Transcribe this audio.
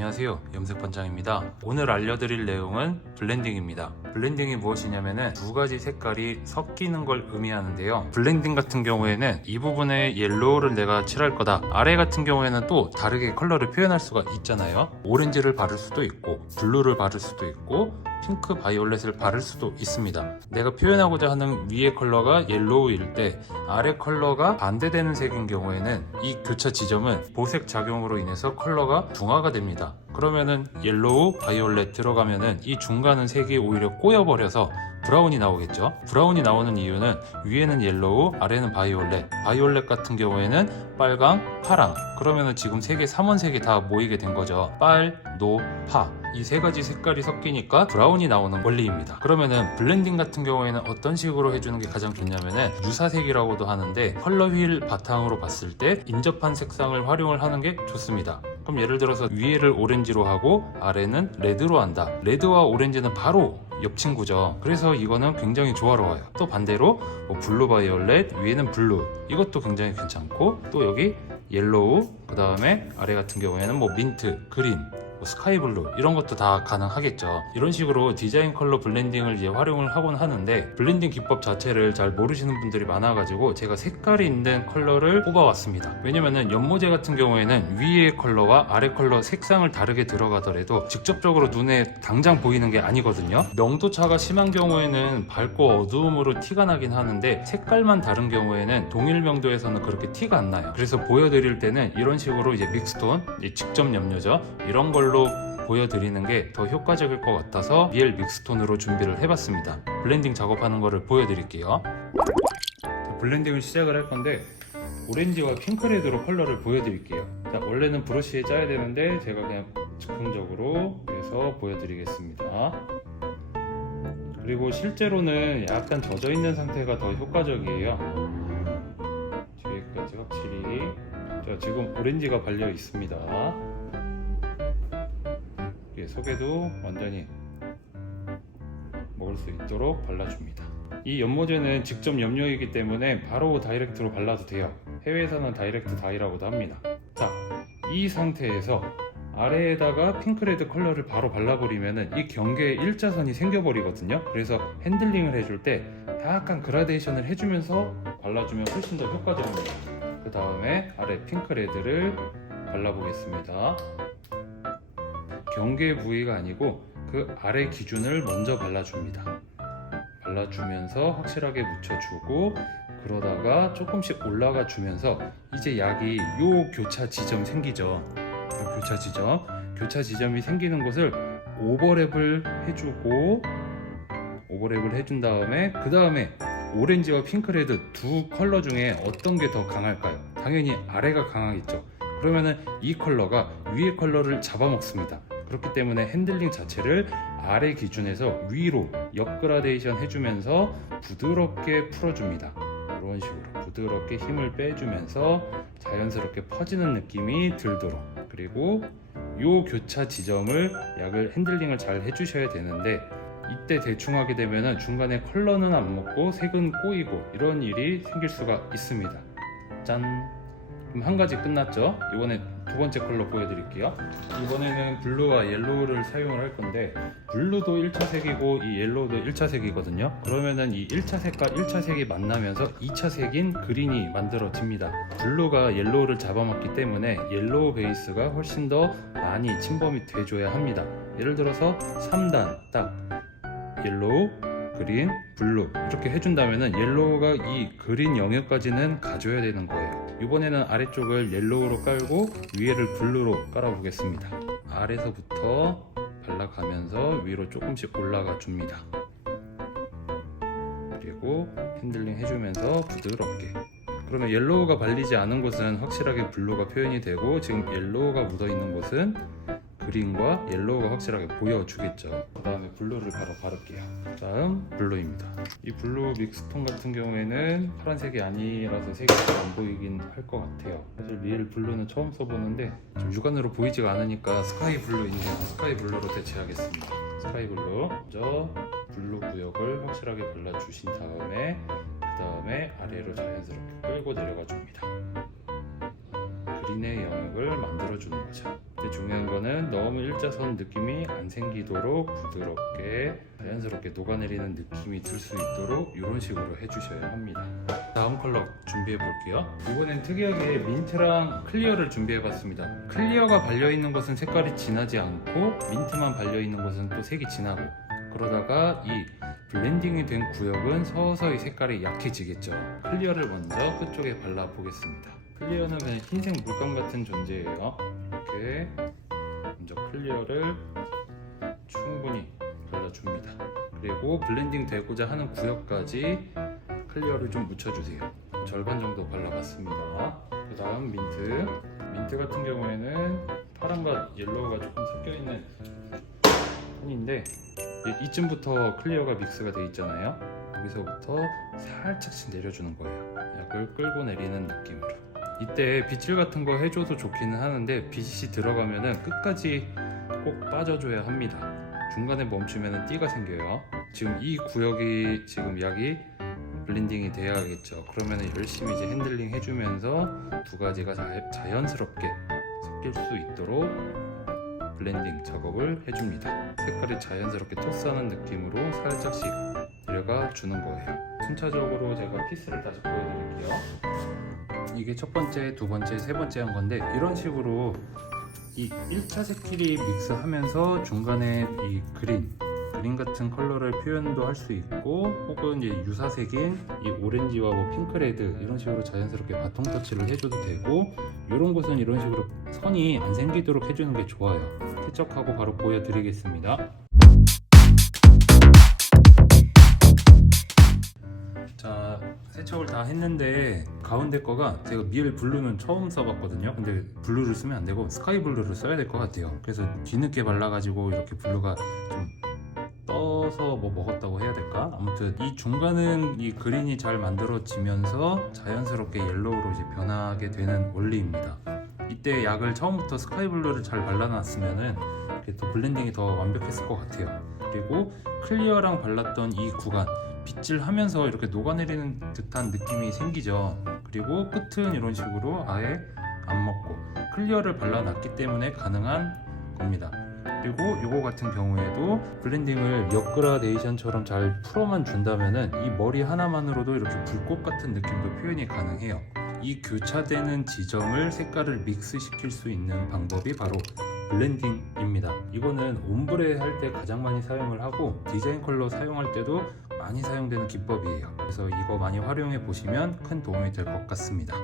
안녕하세요, 염색반장입니다. 오늘 알려드릴 내용은 블렌딩입니다. 블렌딩이 무엇이냐면은 두 가지 색깔이 섞이는 걸 의미하는데요. 블렌딩 같은 경우에는 이 부분에 옐로우를 내가 칠할 거다, 아래 같은 경우에는 또 다르게 컬러를 표현할 수가 있잖아요. 오렌지를 바를 수도 있고 블루를 바를 수도 있고 핑크, 바이올렛을 바를 수도 있습니다. 내가 표현하고자 하는 위의 컬러가 옐로우일 때 아래 컬러가 반대되는 색인 경우에는 이 교차 지점은 보색 작용으로 인해서 컬러가 중화가 됩니다. 그러면은 옐로우, 바이올렛 들어가면은 이 중간은 색이 오히려 꼬여버려서 브라운이 나오겠죠. 브라운이 나오는 이유는 위에는 옐로우, 아래는 바이올렛. 바이올렛 같은 경우에는 빨강, 파랑. 그러면은 지금 색의 삼원색이 다 모이게 된 거죠. 빨, 노, 파. 이 세 가지 색깔이 섞이니까 브라운이 나오는 원리입니다. 그러면은 블렌딩 같은 경우에는 어떤 식으로 해주는 게 가장 좋냐면은 유사색이라고도 하는데 컬러 휠 바탕으로 봤을 때 인접한 색상을 활용을 하는 게 좋습니다. 그럼 예를 들어서 위에를 오렌지로 하고 아래는 레드로 한다. 레드와 오렌지는 바로 옆 친구죠. 그래서 이거는 굉장히 조화로워요. 또 반대로 블루 바이올렛, 위에는 블루, 이것도 굉장히 괜찮고, 또 여기 옐로우, 그 다음에 아래 같은 경우에는 민트, 그린, 스카이블루, 이런 것도 다 가능하겠죠. 이런 식으로 디자인 컬러 블렌딩을 이제 활용을 하곤 하는데, 블렌딩 기법 자체를 잘 모르시는 분들이 많아가지고 제가 색깔이 있는 컬러를 뽑아왔습니다. 왜냐면은 연모제 같은 경우에는 위의 컬러와 아래 컬러 색상을 다르게 들어가더라도 직접적으로 눈에 당장 보이는 게 아니거든요. 명도차가 심한 경우에는 밝고 어두움으로 티가 나긴 하는데, 색깔만 다른 경우에는 동일 명도에서는 그렇게 티가 안 나요. 그래서 보여드릴 때는 이런 식으로 이제 믹스톤, 직접 염료죠, 이런 걸로 보여드리는 게 더 효과적일 것 같아서 리엘 믹스톤으로 준비를 해봤습니다. 블렌딩 작업하는 거를 보여드릴게요. 자, 블렌딩을 시작을 할 건데 오렌지와 핑크레드로 컬러를 보여드릴게요. 자, 원래는 브러쉬에 짜야 되는데 제가 그냥 즉흥적으로 해서 보여드리겠습니다. 그리고 실제로는 약간 젖어있는 상태가 더 효과적이에요. 뒤에까지 확실히. 자, 지금 오렌지가 발려 있습니다. 속에도 완전히 먹을 수 있도록 발라줍니다. 이 연모제는 직접 염료이기 때문에 바로 다이렉트로 발라도 돼요. 해외에서는 다이렉트 다이라고도 합니다. 자, 이 상태에서 아래에다가 핑크레드 컬러를 바로 발라버리면 이 경계에 일자선이 생겨버리거든요. 그래서 핸들링을 해줄 때 약간 그라데이션을 해주면서 발라주면 훨씬 더 효과적입니다. 그 다음에 아래 핑크레드를 발라보겠습니다. 경계 부위가 아니고 그 아래 기준을 먼저 발라줍니다. 발라주면서 확실하게 묻혀주고, 그러다가 조금씩 올라가 주면서 이제 약이 요 교차 지점이 생기죠. 요 교차 지점이 생기는 곳을 오버랩을 해주고, 오버랩을 해준 다음에 그 다음에 오렌지와 핑크레드 두 컬러 중에 어떤 게 더 강할까요? 당연히 아래가 강하겠죠. 그러면은 이 컬러가 위의 컬러를 잡아먹습니다. 그렇기 때문에 핸들링 자체를 아래 기준에서 위로 역그라데이션 해주면서 부드럽게 풀어줍니다. 이런 식으로 부드럽게 힘을 빼주면서 자연스럽게 퍼지는 느낌이 들도록. 그리고 이 교차 지점을 약을 핸들링을 잘 해주셔야 되는데, 이때 대충 하게 되면 중간에 컬러는 안 먹고 색은 꼬이고 이런 일이 생길 수가 있습니다. 짠! 그럼 한 가지 끝났죠? 이번에 두 번째 컬러 보여드릴게요. 이번에는 블루와 옐로우를 사용을 할 건데, 블루도 1차 색이고 이 옐로우도 1차 색이거든요. 그러면은 이 1차 색과 1차 색이 만나면서 2차 색인 그린이 만들어집니다. 블루가 옐로우를 잡아먹기 때문에 옐로우 베이스가 훨씬 더 많이 침범이 돼줘야 합니다. 예를 들어서 3단 딱 옐로우, 그린, 블루 이렇게 해준다면은 옐로우가 이 그린 영역까지는 가져야 되는 거예요. 이번에는 아래쪽을 옐로우로 깔고 위에를 블루로 깔아보겠습니다. 아래서부터 발라가면서 위로 조금씩 올라가 줍니다. 그리고 핸들링 해주면서 부드럽게. 그러면 옐로우가 발리지 않은 곳은 확실하게 블루가 표현이 되고, 지금 옐로우가 묻어있는 곳은 그린과 옐로우가 확실하게 보여주겠죠. 그 다음에 블루를 바로 바를게요. 다음 블루입니다. 이 블루 믹스톤 같은 경우에는 파란색이 아니라서 색이 잘 안 보이긴 할 것 같아요. 사실 리엘 블루는 처음 써보는데 좀 육안으로 보이지가 않으니까 스카이 블루인데 스카이 블루로 대체하겠습니다. 스카이 블루. 먼저 블루 구역을 확실하게 발라주신 다음에 그 다음에 아래로 자연스럽게 끌고 내려가 줍니다. 그린의 영역을 만들어주는 거죠. 근데 중요한 거는 너무 일자선 느낌이 안 생기도록 부드럽게 자연스럽게 녹아내리는 느낌이 들 수 있도록 이런 식으로 해주셔야 합니다. 다음 컬러 준비해 볼게요. 이번엔 특이하게 민트랑 클리어를 준비해 봤습니다. 클리어가 발려있는 것은 색깔이 진하지 않고 민트만 발려있는 것은 또 색이 진하고, 그러다가 이 블렌딩이 된 구역은 서서히 색깔이 약해지겠죠. 클리어를 먼저 끝쪽에 발라 보겠습니다. 클리어는 그냥 흰색 물감 같은 존재예요. 이렇게 먼저 클리어를 충분히 발라줍니다. 그리고 블렌딩 되고자 하는 구역까지 클리어를 좀 묻혀주세요. 절반 정도 발라봤습니다. 그 다음 민트 같은 경우에는 파란과 옐로우가 조금 섞여있는 편인데, 이쯤부터 클리어가 믹스가 돼 있잖아요. 여기서부터 살짝씩 내려주는 거예요. 약을 끌고 내리는 느낌으로. 이때 빗질 같은 거 해줘도 좋기는 하는데, 빗이 들어가면은 끝까지 꼭 빠져줘야 합니다. 중간에 멈추면 띠가 생겨요. 지금 이 구역이 지금 약이 블렌딩이 돼야겠죠. 그러면 열심히 이제 핸들링 해주면서 두 가지가 자연스럽게 섞일 수 있도록 블렌딩 작업을 해줍니다. 색깔이 자연스럽게 토스하는 느낌으로 살짝씩 내려가 주는 거예요. 순차적으로 제가 피스를 다시 보여드릴게요. 이게 첫 번째, 두 번째, 세 번째 한 건데, 이런 식으로 이 1차색끼리 믹스하면서 중간에 이 그린 같은 컬러를 표현도 할 수 있고, 혹은 이제 유사색인 이 오렌지와 뭐 핑크레드 이런 식으로 자연스럽게 바통 터치를 해줘도 되고, 이런 곳은 이런 식으로 선이 안 생기도록 해주는 게 좋아요. 세척하고 바로 보여드리겠습니다. 자, 세척을 다 했는데 가운데 거가 제가 미엘 블루는 처음 써봤거든요. 근데 블루를 쓰면 안 되고 스카이 블루를 써야 될 것 같아요. 그래서 뒤늦게 발라가지고 이렇게 블루가 좀 떠서 뭐 먹었다고 해야 될까? 아무튼 이 중간은 이 그린이 잘 만들어지면서 자연스럽게 옐로우로 이제 변하게 되는 원리입니다. 이때 약을 처음부터 스카이 블루를 잘 발라놨으면은 또 블렌딩이 더 완벽했을 것 같아요. 그리고 클리어랑 발랐던 이 구간 빗질하면서 이렇게 녹아내리는 듯한 느낌이 생기죠. 그리고 끝은 이런 식으로 아예 안 먹고 클리어를 발라놨기 때문에 가능한 겁니다. 그리고 이거 같은 경우에도 블렌딩을 역그라데이션처럼 잘 풀어만 준다면은 이 머리 하나만으로도 이렇게 불꽃 같은 느낌도 표현이 가능해요. 이 교차되는 지점을 색깔을 믹스시킬 수 있는 방법이 바로 블렌딩입니다. 이거는 옴브레 할 때 가장 많이 사용을 하고, 디자인 컬러 사용할 때도 많이 사용되는 기법이에요. 그래서 이거 많이 활용해 보시면 큰 도움이 될 것 같습니다.